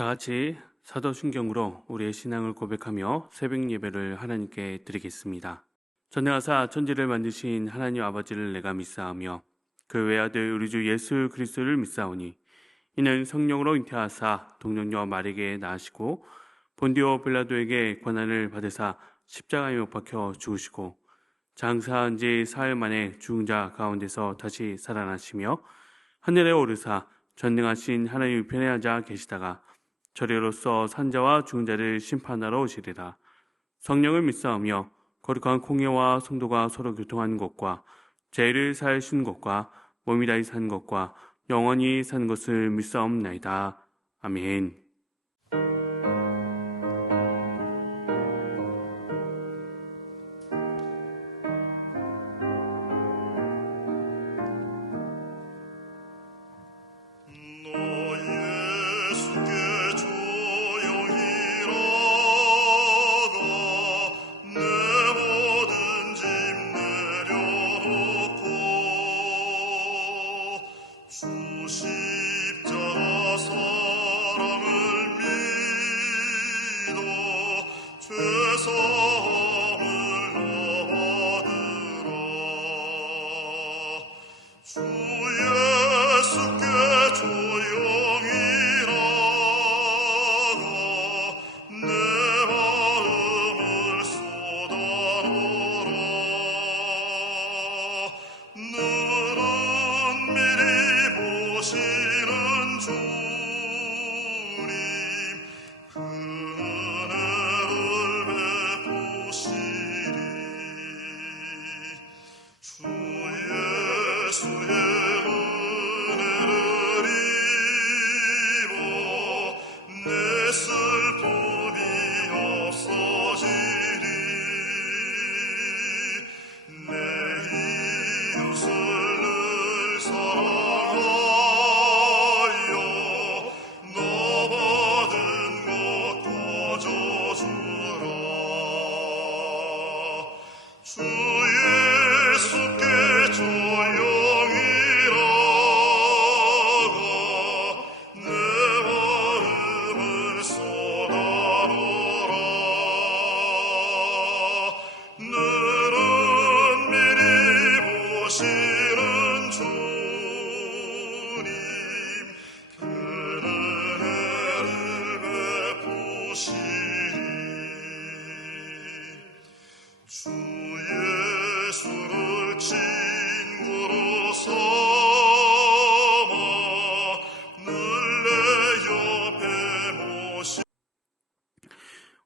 다 같이 사도신경으로 우리의 신앙을 고백하며 새벽 예배를 하나님께 드리겠습니다. 전능하사 천지를 만드신 하나님 아버지를 내가 믿사오며 그 외아들 우리 주 예수 그리스도를 믿사오니 이는 성령으로 잉태하사 동정녀 마리아에게 낳으시고 본디오 빌라도에게 권한을 받으사 십자가에 못 박혀 죽으시고 장사한 지 사흘 만에 죽은 자 가운데서 다시 살아나시며 하늘에 오르사 전능하신 하나님 우편에 앉아 계시다가 저리로서 산자와 죽은 자를 심판하러 오시리라. 성령을 믿사오며 거룩한 공예와 성도가 서로 교통하는 것과 죄를 사하신 것과 몸이 다시 산 것과 영원히 산 것을 믿사옵나이다. 아멘.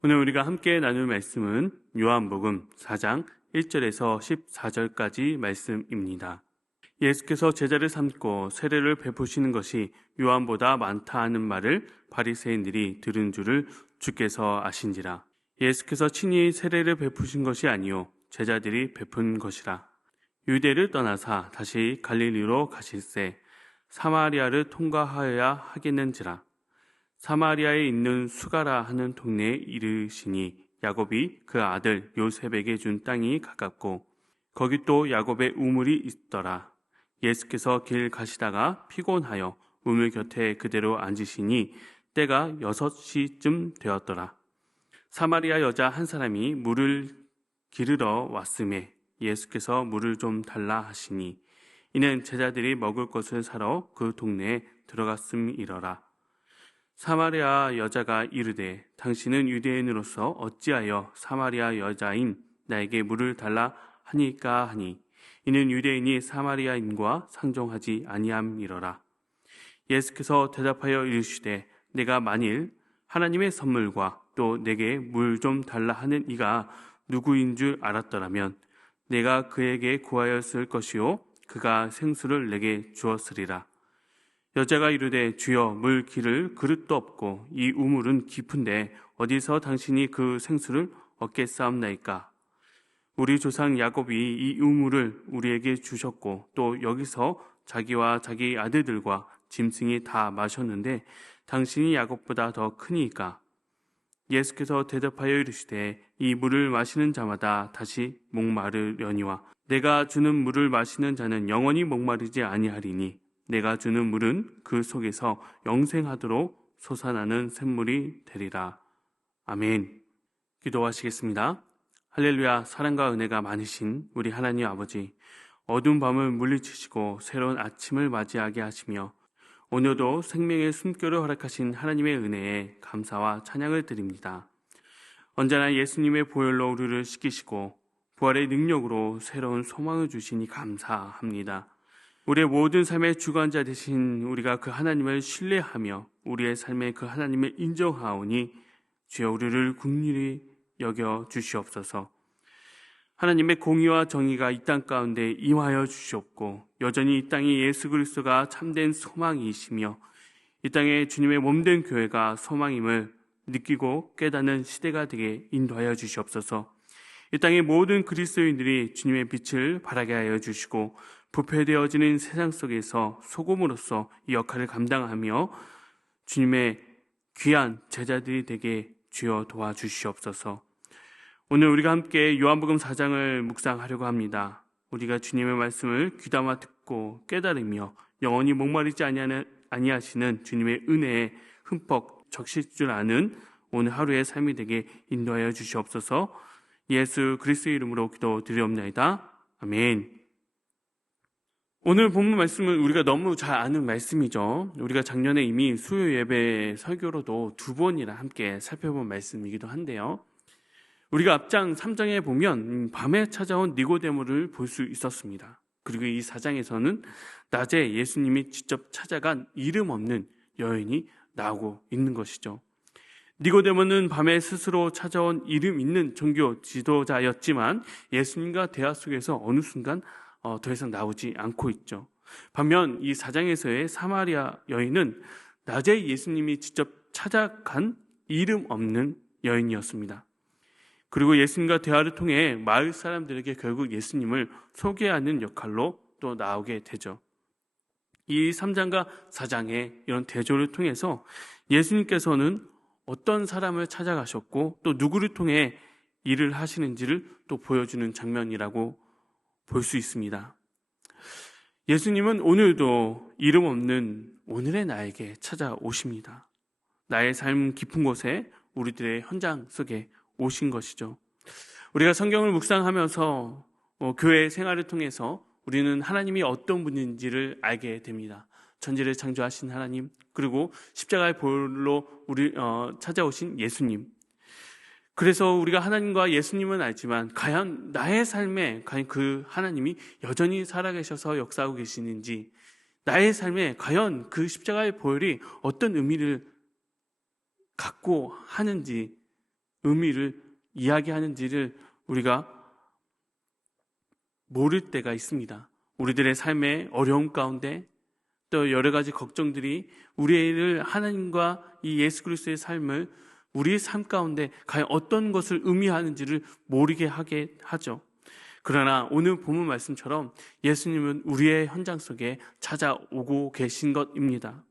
오늘 우리가 함께 나눌 말씀은 요한복음 4장 1절에서 14절까지 말씀입니다. 예수께서 제자를 삼고 세례를 베푸시는 것이 요한보다 많다 하는 말을 바리새인들이 들은 줄을 주께서 아신지라. 예수께서 친히 세례를 베푸신 것이 아니요 제자들이 베푼 것이라. 유대를 떠나사 다시 갈릴리로 가실새 사마리아를 통과하여야 하겠는지라. 사마리아에 있는 수가라 하는 동네에 이르시니 야곱이 그 아들 요셉에게 준 땅이 가깝고 거기 또 야곱의 우물이 있더라. 예수께서 길 가시다가 피곤하여 우물 곁에 그대로 앉으시니 때가 6시쯤 되었더라. 사마리아 여자 한 사람이 물을 기르러 왔음에 예수께서 물을 좀 달라 하시니 이는 제자들이 먹을 것을 사러 그 동네에 들어갔음이러라. 사마리아 여자가 이르되 당신은 유대인으로서 어찌하여 사마리아 여자인 나에게 물을 달라 하니까 하니 이는 유대인이 사마리아인과 상종하지 아니함이러라. 예수께서 대답하여 이르시되 내가 만일 하나님의 선물과 또 내게 물 좀 달라 하는 이가 누구인 줄 알았더라면 내가 그에게 구하였을 것이요 그가 생수를 내게 주었으리라. 여자가 이르되 주여 물 기를 그릇도 없고 이 우물은 깊은데 어디서 당신이 그 생수를 얻겠사옵나이까. 우리 조상 야곱이 이 우물을 우리에게 주셨고 또 여기서 자기와 자기 아들들과 짐승이 다 마셨는데 당신이 야곱보다 더 크니까. 예수께서 대답하여 이르시되 이 물을 마시는 자마다 다시 목마르려니와 내가 주는 물을 마시는 자는 영원히 목마르지 아니하리니 내가 주는 물은 그 속에서 영생하도록 솟아나는 샘물이 되리라. 아멘. 기도하시겠습니다. 할렐루야. 사랑과 은혜가 많으신 우리 하나님 아버지, 어두운 밤을 물리치시고 새로운 아침을 맞이하게 하시며 오늘도 생명의 숨결을 허락하신 하나님의 은혜에 감사와 찬양을 드립니다. 언제나 예수님의 보혈로 우리를 씻기시고 부활의 능력으로 새로운 소망을 주시니 감사합니다. 우리의 모든 삶의 주관자 되신 우리가 그 하나님을 신뢰하며 우리의 삶에 그 하나님을 인정하오니 주여 우리를 긍휼히 여겨 주시옵소서. 하나님의 공의와 정의가 이 땅 가운데 임하여 주시옵고 여전히 이 땅에 예수 그리스도가 참된 소망이시며 이 땅에 주님의 몸된 교회가 소망임을 느끼고 깨닫는 시대가 되게 인도하여 주시옵소서. 이 땅의 모든 그리스도인들이 주님의 빛을 발하게 하여 주시고 부패되어지는 세상 속에서 소금으로서 이 역할을 감당하며 주님의 귀한 제자들이 되게 주여 도와주시옵소서. 오늘 우리가 함께 요한복음 4장을 묵상하려고 합니다. 우리가 주님의 말씀을 귀담아 듣고 깨달으며 영원히 목마르지 아니하시는 주님의 은혜에 흠뻑 적실 줄 아는 오늘 하루의 삶이 되게 인도하여 주시옵소서. 예수 그리스도의 이름으로 기도드리옵나이다. 아멘. 오늘 본문 말씀은 우리가 너무 잘 아는 말씀이죠. 우리가 작년에 이미 수요 예배 설교로도 2번이나 함께 살펴본 말씀이기도 한데요. 우리가 앞장 3장에 보면 밤에 찾아온 니고데모를 볼 수 있었습니다. 그리고 이 4장에서는 낮에 예수님이 직접 찾아간 이름 없는 여인이 나오고 있는 것이죠. 니고데모는 밤에 스스로 찾아온 이름 있는 종교 지도자였지만 예수님과 대화 속에서 어느 순간 더 이상 나오지 않고 있죠. 반면 이 4장에서의 사마리아 여인은 낮에 예수님이 직접 찾아간 이름 없는 여인이었습니다. 그리고 예수님과 대화를 통해 마을 사람들에게 결국 예수님을 소개하는 역할로 또 나오게 되죠. 이 3장과 4장의 이런 대조를 통해서 예수님께서는 어떤 사람을 찾아가셨고 또 누구를 통해 일을 하시는지를 또 보여주는 장면이라고 볼 수 있습니다. 예수님은 오늘도 이름 없는 오늘의 나에게 찾아오십니다. 나의 삶 깊은 곳에 우리들의 현장 속에 오신 것이죠. 우리가 성경을 묵상하면서 교회 생활을 통해서 우리는 하나님이 어떤 분인지를 알게 됩니다. 천지를 창조하신 하나님, 그리고 십자가의 보혈로 우리 찾아오신 예수님. 그래서 우리가 하나님과 예수님은 알지만 과연 나의 삶에 과연 그 하나님이 여전히 살아계셔서 역사하고 계시는지, 나의 삶에 과연 그 십자가의 보혈이 어떤 의미를 갖고 하는지, 의미를 이야기하는지를 우리가 모를 때가 있습니다. 우리들의 삶의 어려움 가운데 또 여러 가지 걱정들이 우리를 하나님과 이 예수 그리스도의 삶을 우리의 삶 가운데 과연 어떤 것을 의미하는지를 모르게 하게 하죠. 그러나 오늘 본문 말씀처럼 예수님은 우리의 현장 속에 찾아오고 계신 것입니다.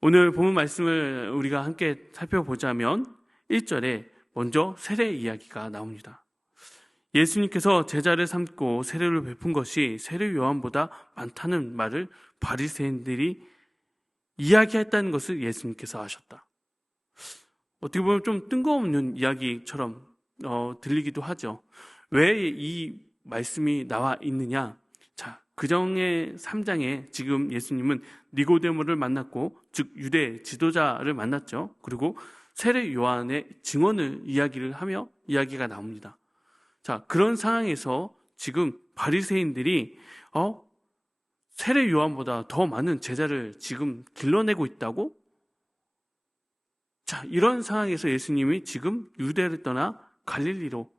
오늘 본문 말씀을 우리가 함께 살펴보자면 1절에 먼저 세례 이야기가 나옵니다. 예수님께서 제자를 삼고 세례를 베푼 것이 세례 요한보다 많다는 말을 바리새인들이 이야기했다는 것을 예수님께서 하셨다. 어떻게 보면 좀 뜬금없는 이야기처럼 들리기도 하죠. 왜 이 말씀이 나와 있느냐? 자, 그전에 3장에 지금 예수님은 니고데모를 만났고, 즉 유대 지도자를 만났죠. 그리고 세례 요한의 증언을 이야기를 하며 이야기가 나옵니다. 자, 그런 상황에서 지금 바리새인들이 세례 요한보다 더 많은 제자를 지금 길러내고 있다고? 자, 이런 상황에서 예수님이 지금 유대를 떠나 갈릴리로,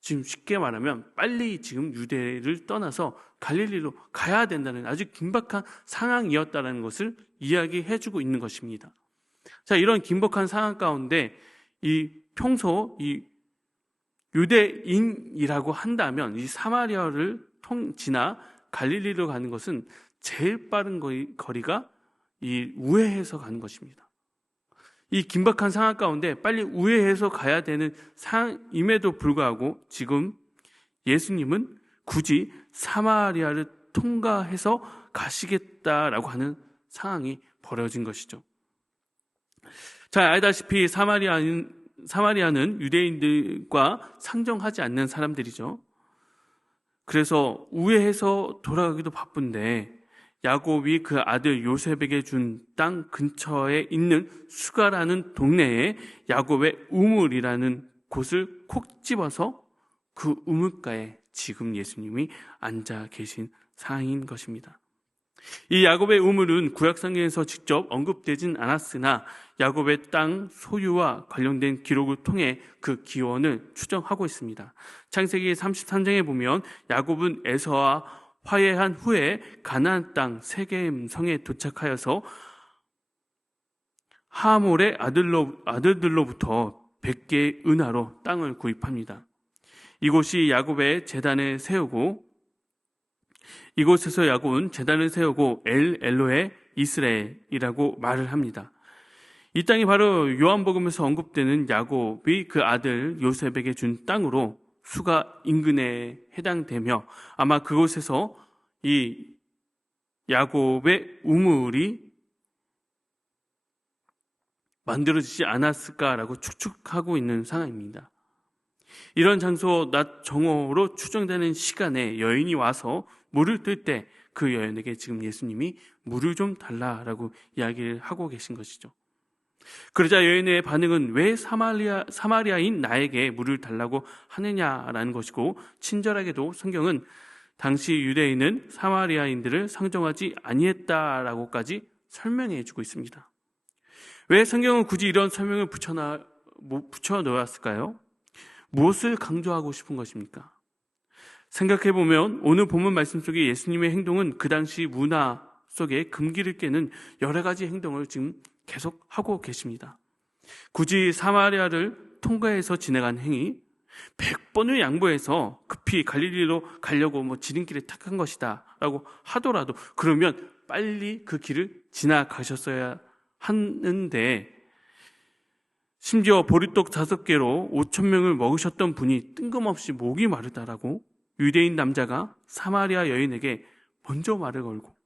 지금 쉽게 말하면 빨리 지금 유대를 떠나서 갈릴리로 가야 된다는 아주 긴박한 상황이었다는 것을 이야기해주고 있는 것입니다. 자, 이런 긴박한 상황 가운데 평소 이 유대인이라고 한다면 이 사마리아를 지나 갈릴리로 가는 것은 제일 빠른 거리가 이 우회해서 가는 것입니다. 이 긴박한 상황 가운데 빨리 우회해서 가야 되는 상황임에도 불구하고 지금 예수님은 굳이 사마리아를 통과해서 가시겠다라고 하는 상황이 벌어진 것이죠. 잘 알다시피 사마리아는 유대인들과 상종하지 않는 사람들이죠. 그래서 우회해서 돌아가기도 바쁜데 야곱이 그 아들 요셉에게 준 땅 근처에 있는 수가라는 동네에 야곱의 우물이라는 곳을 콕 집어서 그 우물가에 지금 예수님이 앉아 계신 상황인 것입니다. 이 야곱의 우물은 구약성경에서 직접 언급되진 않았으나 야곱의 땅 소유와 관련된 기록을 통해 그 기원을 추정하고 있습니다. 창세기 33장에 보면 야곱은 에서와 화해한 후에 가나안 땅 세겜성에 도착하여서 하몰의 아들들로부터 100개의 은하로 땅을 구입합니다. 이곳이 야곱의 제단을 세우고 이곳에서 야곱은 제단을 세우고 엘 엘로헤 이스라엘이라고 말을 합니다. 이 땅이 바로 요한복음에서 언급되는 야곱이 그 아들 요셉에게 준 땅으로 수가 인근에 해당되며 아마 그곳에서 이 야곱의 우물이 만들어지지 않았을까라고 추측하고 있는 상황입니다. 이런 장소 낮 정오로 추정되는 시간에 여인이 와서 물을 뜰 때 그 여인에게 지금 예수님이 물을 좀 달라라고 이야기를 하고 계신 것이죠. 그러자 여인의 반응은 왜 사마리아인 나에게 물을 달라고 하느냐라는 것이고, 친절하게도 성경은 당시 유대인은 사마리아인들을 상종하지 아니했다라고까지 설명해 주고 있습니다. 왜 성경은 굳이 이런 설명을 붙여 놓았을까요? 무엇을 강조하고 싶은 것입니까? 생각해보면 오늘 본문 말씀 속에 예수님의 행동은 그 당시 문화 속에 금기를 깨는 여러 가지 행동을 지금 계속 하고 계십니다. 굳이 사마리아를 통과해서 진행한 행위, 100번을 양보해서 급히 갈릴리로 가려고 지름길을 택한 것이다 라고 하더라도 그러면 빨리 그 길을 지나가셨어야 하는데, 심지어 보리떡 5개로 5,000명을 먹으셨던 분이 뜬금없이 목이 마르다라고 유대인 남자가 사마리아 여인에게 먼저 말을 걸고,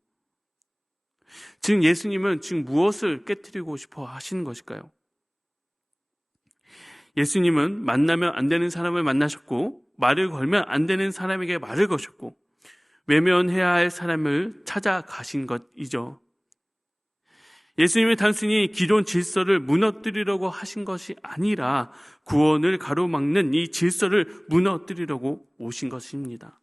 지금 예수님은 지금 무엇을 깨뜨리고 싶어 하시는 것일까요? 예수님은 만나면 안 되는 사람을 만나셨고, 말을 걸면 안 되는 사람에게 말을 거셨고, 외면해야 할 사람을 찾아가신 것이죠. 예수님은 단순히 기존 질서를 무너뜨리려고 하신 것이 아니라 구원을 가로막는 이 질서를 무너뜨리려고 오신 것입니다.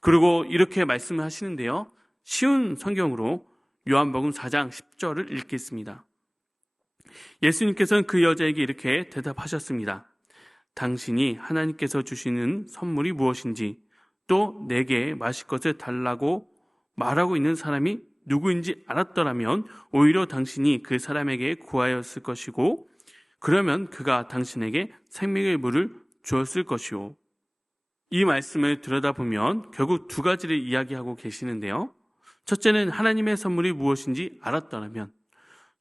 그리고 이렇게 말씀을 하시는데요, 쉬운 성경으로 요한복음 4장 10절을 읽겠습니다. 예수님께서는 그 여자에게 이렇게 대답하셨습니다. 당신이 하나님께서 주시는 선물이 무엇인지, 또 내게 마실 것을 달라고 말하고 있는 사람이 누구인지 알았더라면 오히려 당신이 그 사람에게 구하였을 것이고, 그러면 그가 당신에게 생명의 물을 주었을 것이오. 이 말씀을 들여다보면 결국 두 가지를 이야기하고 계시는데요, 첫째는 하나님의 선물이 무엇인지 알았더라면,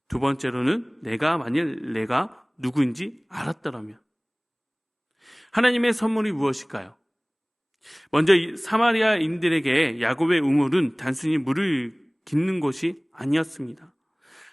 두 번째로는 내가 누구인지 알았더라면. 하나님의 선물이 무엇일까요? 먼저 사마리아인들에게 야곱의 우물은 단순히 물을 깃는 곳이 아니었습니다.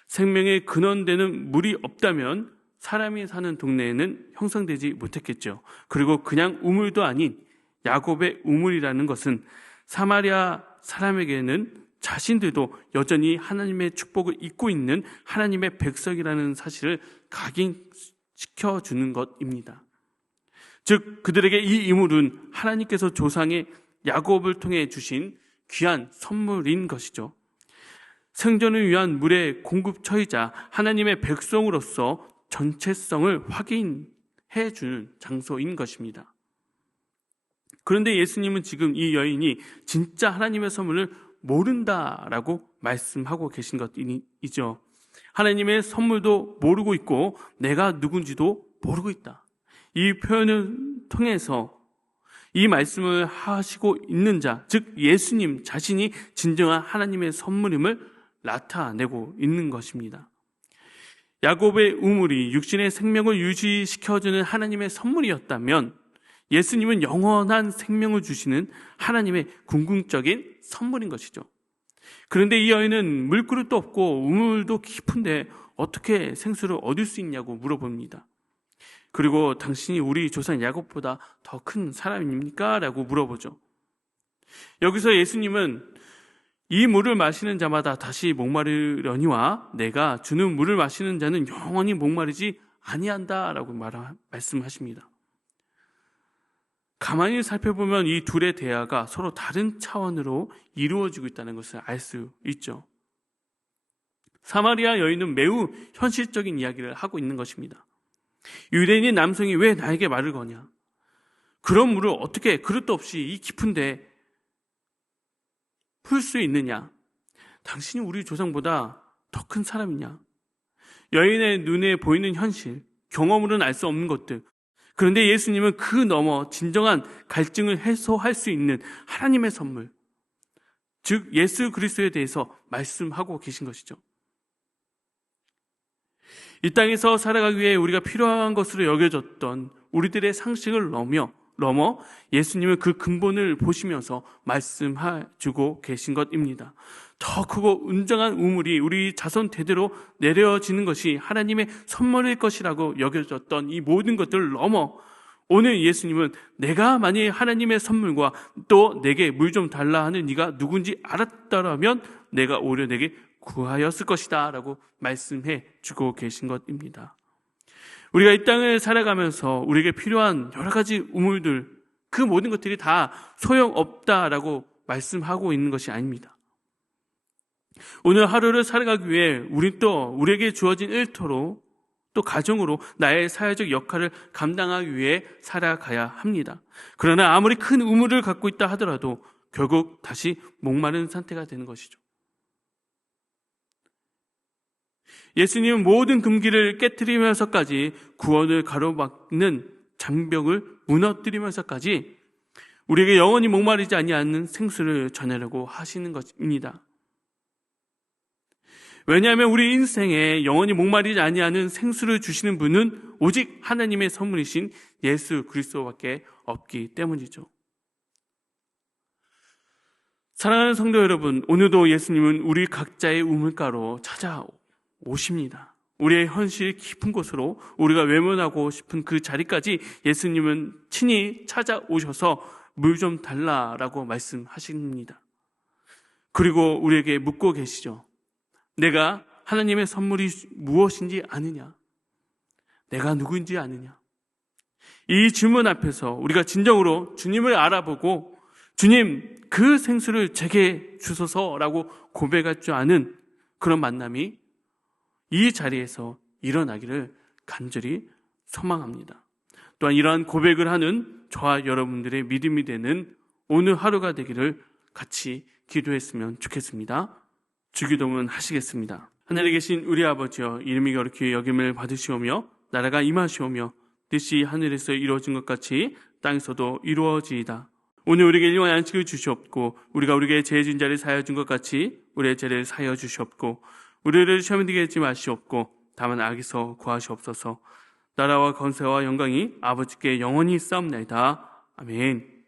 생명의 근원되는 물이 없다면 사람이 사는 동네에는 형성되지 못했겠죠. 그리고 그냥 우물도 아닌 야곱의 우물이라는 것은 사마리아 사람에게는 자신들도 여전히 하나님의 축복을 잊고 있는 하나님의 백성이라는 사실을 각인시켜주는 것입니다. 즉 그들에게 이 우물은 하나님께서 조상의 야곱을 통해 주신 귀한 선물인 것이죠. 생존을 위한 물의 공급처이자 하나님의 백성으로서 전체성을 확인해 주는 장소인 것입니다. 그런데 예수님은 지금 이 여인이 진짜 하나님의 선물을 모른다라고 말씀하고 계신 것이죠. 하나님의 선물도 모르고 있고 내가 누군지도 모르고 있다. 이 표현을 통해서 이 말씀을 하시고 있는 자, 즉 예수님 자신이 진정한 하나님의 선물임을 나타내고 있는 것입니다. 야곱의 우물이 육신의 생명을 유지시켜주는 하나님의 선물이었다면 예수님은 영원한 생명을 주시는 하나님의 궁극적인 선물인 것이죠. 그런데 이 여인은 물그릇도 없고 우물도 깊은데 어떻게 생수를 얻을 수 있냐고 물어봅니다. 그리고 당신이 우리 조상 야곱보다 더 큰 사람입니까? 라고 물어보죠. 여기서 예수님은 이 물을 마시는 자마다 다시 목마르려니와 내가 주는 물을 마시는 자는 영원히 목마르지 아니한다 라고 말씀하십니다. 가만히 살펴보면 이 둘의 대화가 서로 다른 차원으로 이루어지고 있다는 것을 알 수 있죠. 사마리아 여인은 매우 현실적인 이야기를 하고 있는 것입니다. 유대인인 남성이 왜 나에게 말을 거냐? 그런 물을 어떻게 그릇도 없이 이 깊은데 풀 수 있느냐? 당신이 우리 조상보다 더 큰 사람이냐? 여인의 눈에 보이는 현실, 경험으로는 알 수 없는 것들. 그런데 예수님은 그 너머 진정한 갈증을 해소할 수 있는 하나님의 선물, 즉 예수 그리스도에 대해서 말씀하고 계신 것이죠. 이 땅에서 살아가기 위해 우리가 필요한 것으로 여겨졌던 우리들의 상식을 넘어 예수님은 그 근본을 보시면서 말씀해주고 계신 것입니다. 더 크고 운정한 우물이 우리 자손 대대로 내려지는 것이 하나님의 선물일 것이라고 여겨졌던 이 모든 것들을 넘어 오늘 예수님은 내가 만일 하나님의 선물과 또 내게 물 좀 달라 하는 네가 누군지 알았더라면 내가 오히려 내게 구하였을 것이다 라고 말씀해 주고 계신 것입니다. 우리가 이 땅을 살아가면서 우리에게 필요한 여러 가지 우물들, 그 모든 것들이 다 소용없다라고 말씀하고 있는 것이 아닙니다. 오늘 하루를 살아가기 위해 우리에게 주어진 일터로 또 가정으로 나의 사회적 역할을 감당하기 위해 살아가야 합니다. 그러나 아무리 큰 우물을 갖고 있다 하더라도 결국 다시 목마른 상태가 되는 것이죠. 예수님은 모든 금기를 깨트리면서까지 구원을 가로막는 장벽을 무너뜨리면서까지 우리에게 영원히 목마르지 아니하는 생수를 전하려고 하시는 것입니다. 왜냐하면 우리 인생에 영원히 목마르지 아니하는 생수를 주시는 분은 오직 하나님의 선물이신 예수 그리스도밖에 없기 때문이죠. 사랑하는 성도 여러분, 오늘도 예수님은 우리 각자의 우물가로 찾아오십니다. 우리의 현실 깊은 곳으로 우리가 외면하고 싶은 그 자리까지 예수님은 친히 찾아오셔서 물 좀 달라라고 말씀하십니다. 그리고 우리에게 묻고 계시죠. 내가 하나님의 선물이 무엇인지 아느냐? 내가 누구인지 아느냐? 이 질문 앞에서 우리가 진정으로 주님을 알아보고 주님 그 생수를 제게 주소서라고 고백할 줄 아는 그런 만남이 이 자리에서 일어나기를 간절히 소망합니다. 또한 이러한 고백을 하는 저와 여러분들의 믿음이 되는 오늘 하루가 되기를 같이 기도했으면 좋겠습니다. 주기도문 하시겠습니다. 하늘에 계신 우리 아버지여, 이름이 거룩히 여김을 받으시오며 나라가 임하시오며 뜻이 하늘에서 이루어진 것 같이 땅에서도 이루어지이다. 오늘 우리에게 일용할 양식을 주시옵고 우리가 우리에게 죄 지은 자를 사하여 준 것 같이 우리의 죄를 사하여 주시옵고 우리를 시험에 들게 하지 마시옵고 다만 악에서 구하시옵소서. 나라와 권세와 영광이 아버지께 영원히 있사옵나이다. 아멘.